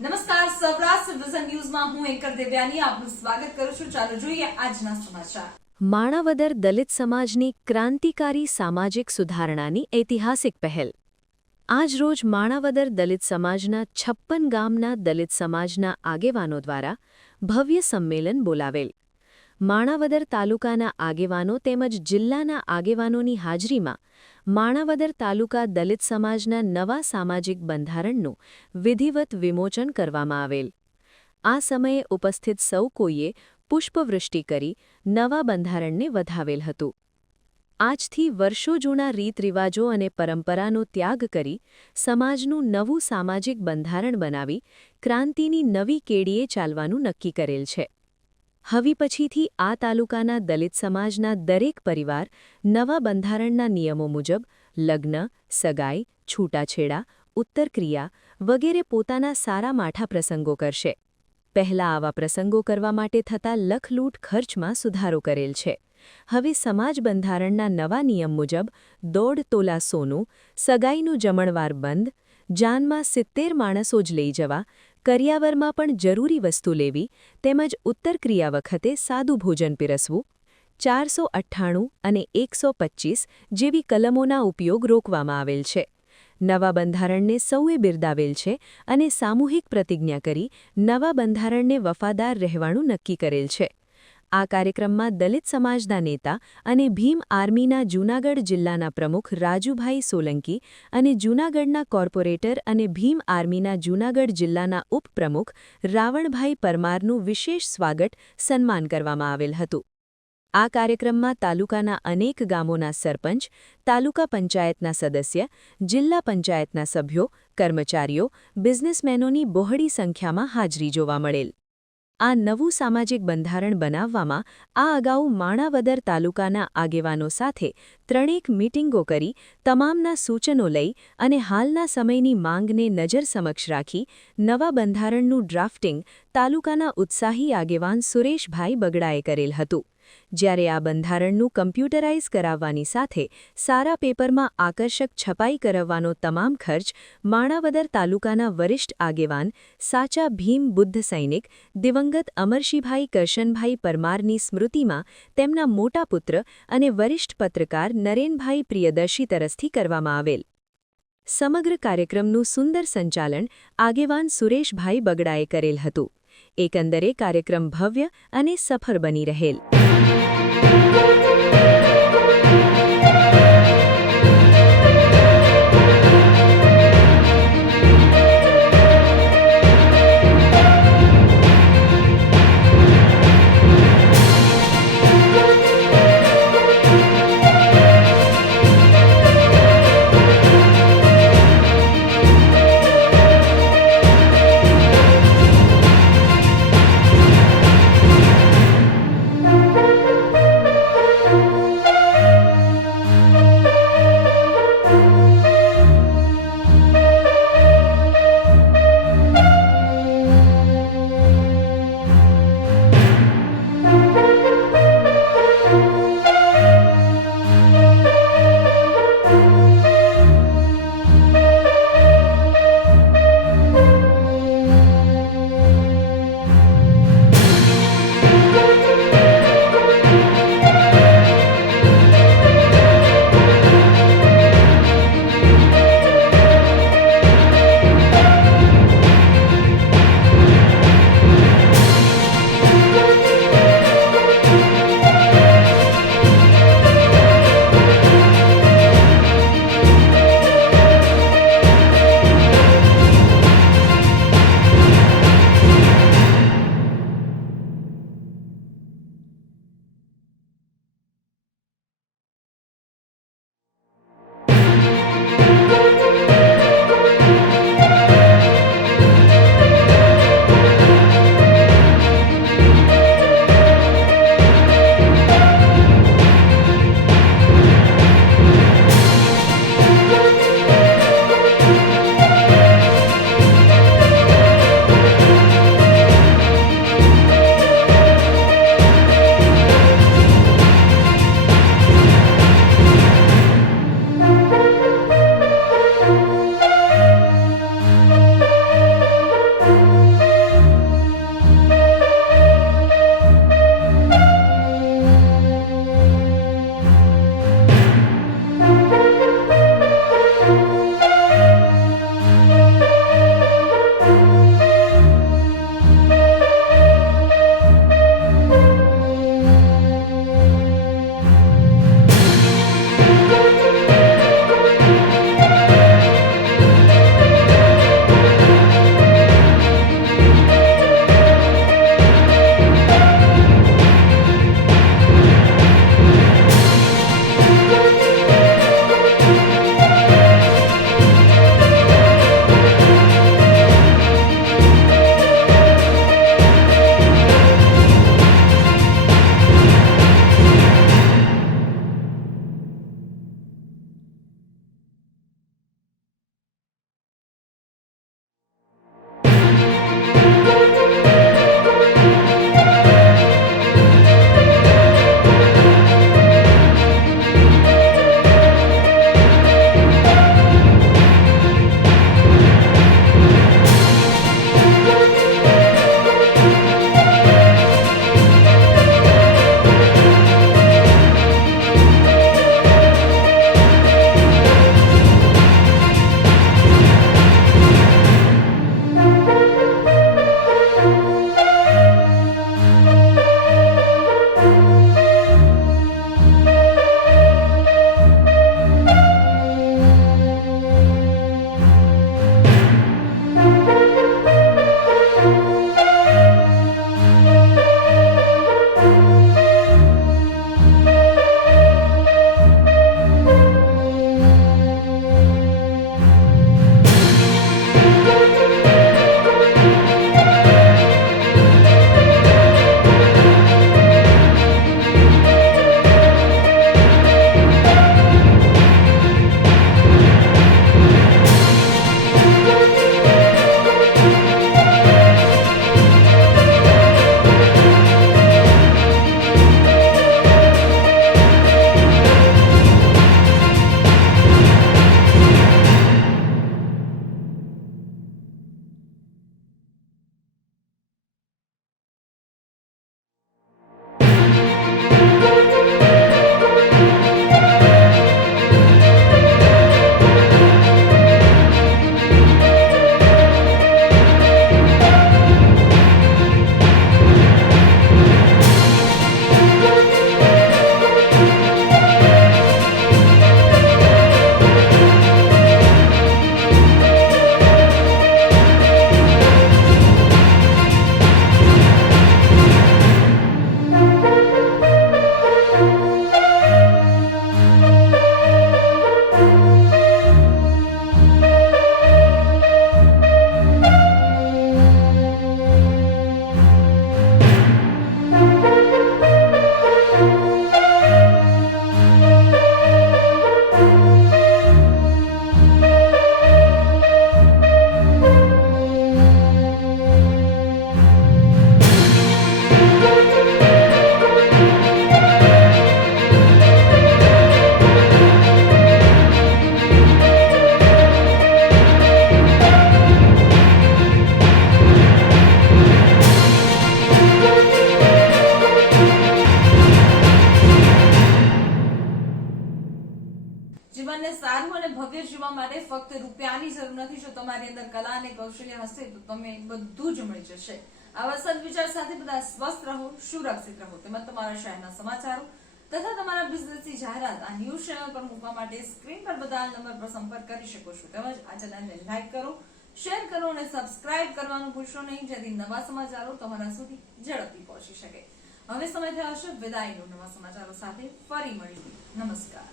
નમસ્કાર, સૌરાષ્ટ્ર વિઝન ન્યૂઝમાં હું એન્કર દેવ્યાની આપનું સ્વાગત કરું છું. ચાલો જોઈએ આજના સમાચાર. માણાવદર દલિત સમાજની ક્રાંતિકારી સામાજિક સુધારણાની ઐતિહાસિક પહેલ. આજરોજ માણાવદર દલિત સમાજના 56 ગામના દલિત સમાજના આગેવાનો દ્વારા ભવ્ય સંમેલન બોલાવેલ. માણાવદર તાલુકાના આગેવાનો તેમજ જિલ્લાના આગેવાનોની હાજરીમાં માણાવદર તાલુકા દલિત સમાજના નવા સામાજિક બંધારણનું વિધિવત વિમોચન કરવામાં આવેલ. આ સમયે ઉપસ્થિત સૌ કોઈએ પુષ્પવૃષ્ટિ કરી નવા બંધારણને વધાવેલ હતું. આજથી વર્ષો જૂના રીતરિવાજો અને પરંપરાનો ત્યાગ કરી સમાજનું નવું સામાજિક બંધારણ બનાવી ક્રાંતિની નવી કેડીએ ચાલવાનું નક્કી કરેલ છે. હવે પછીથી આ તાલુકાના દલિત સમાજના દરેક પરિવાર નવા બંધારણના નિયમો મુજબ લગ્ન, સગાઈ, છૂટાછેડા, ઉત્તરક્રિયા વગેરે પોતાના સારા માઠા પ્રસંગો કરશે. પહેલા આવા પ્રસંગો કરવા માટે થતા લખલૂટ ખર્ચમાં સુધારો કરેલ છે. હવે સમાજ બંધારણના નવા નિયમ મુજબ 1.5 તોલા સોનું, સગાઈનું જમણવાર બંધ, જાનમાં 70 માણસો જ લઈ જવા, કરિયાવરમાં પણ જરૂરી વસ્તુ લેવી તેમજ ઉત્તરક્રિયા વખતે સાદું ભોજન પીરસવું, 498 અને 125 જેવી કલમોના ઉપયોગ રોકવામાં આવેલ છે. નવા બંધારણને સૌએ બિરદાવેલ છે અને સામૂહિક પ્રતિજ્ઞા કરી નવા બંધારણને વફાદાર રહેવાનું નક્કી કરેલ છે. આ કાર્યક્રમમાં દલિત સમાજના નેતા અને ભીમ આર્મીના જૂનાગઢ જિલ્લાના પ્રમુખ રાજુભાઈ સોલંકી અને જૂનાગઢના કોર્પોરેટર અને ભીમ આર્મીના જૂનાગઢ જિલ્લાના ઉપપ્રમુખ રાવણભાઈ પરમારનું વિશેષ સ્વાગત સન્માન કરવામાં આવેલ હતું. આ કાર્યક્રમમાં તાલુકાના અનેક ગામોના સરપંચ, તાલુકા પંચાયતના સદસ્ય, જિલ્લા પંચાયતના સભ્યો, કર્મચારીઓ, બિઝનેસમેનોની બહોળી સંખ્યામાં હાજરી જોવા મળેલ. આ નવું સામાજિક બંધારણ બનાવવામાં આ અગાઉ માણાવદર તાલુકાના આગેવાનો સાથે 3 મીટિંગો કરી તમામના સૂચનો લઈ અને હાલના સમયની માંગને નજર સમક્ષ રાખી નવા બંધારણનું ડ્રાફ્ટિંગ તાલુકાના ઉત્સાહી આગેવાન સુરેશભાઈ બગડાએ કરેલ હતું. જ્યારે આ બંધારણનું કમ્પ્યુટરાઇઝ કરાવવાની સાથે સારા પેપરમાં આકર્ષક છપાઈ કરાવવાનો તમામ ખર્ચ માણાવદર તાલુકાના વરિષ્ઠ આગેવાન, સાચા ભીમ બુદ્ધ સૈનિક, દિવંગત અમરશીભાઈ કરશનભાઈ પરમારની સ્મૃતિમાં તેમના મોટા પુત્ર અને વરિષ્ઠ પત્રકાર નરેનભાઈ પ્રિયદર્શી તરફથી કરવામાં આવેલ. સમગ્ર કાર્યક્રમનું સુંદર સંચાલન આગેવાન સુરેશભાઈ બગડાએ કરેલ હતું. એકંદરે કાર્યક્રમ ભવ્ય અને સફળ બની રહેલ. વખતે રૂપિયાની જરૂર નથી. જો તમારી અંદર કલા અને કૌશલ્ય હશે તો તમે બધું જ મળી જશે. આવા સદવિચાર સાથે બધા સ્વસ્થ રહો, સુરક્ષિત રહો. તેમજ તમારા શહેરના સમાચારો તથા તમારા બિઝનેસની જાહેરાત આ ન્યૂઝ ચેનલ પર મૂકવા માટે સ્ક્રીન પર બધા નંબર પર સંપર્ક કરી શકો છો. તેમજ આ ચેનલને લાઈક કરો, શેર કરો અને સબસ્ક્રાઇબ કરવાનું ભૂલશો નહીં, જેથી નવા સમાચારો તમારા સુધી ઝડપથી પહોંચી શકે. હવે સમય થયો છે વિદાયનો. નવા સમાચારો સાથે ફરી મળીએ. નમસ્કાર.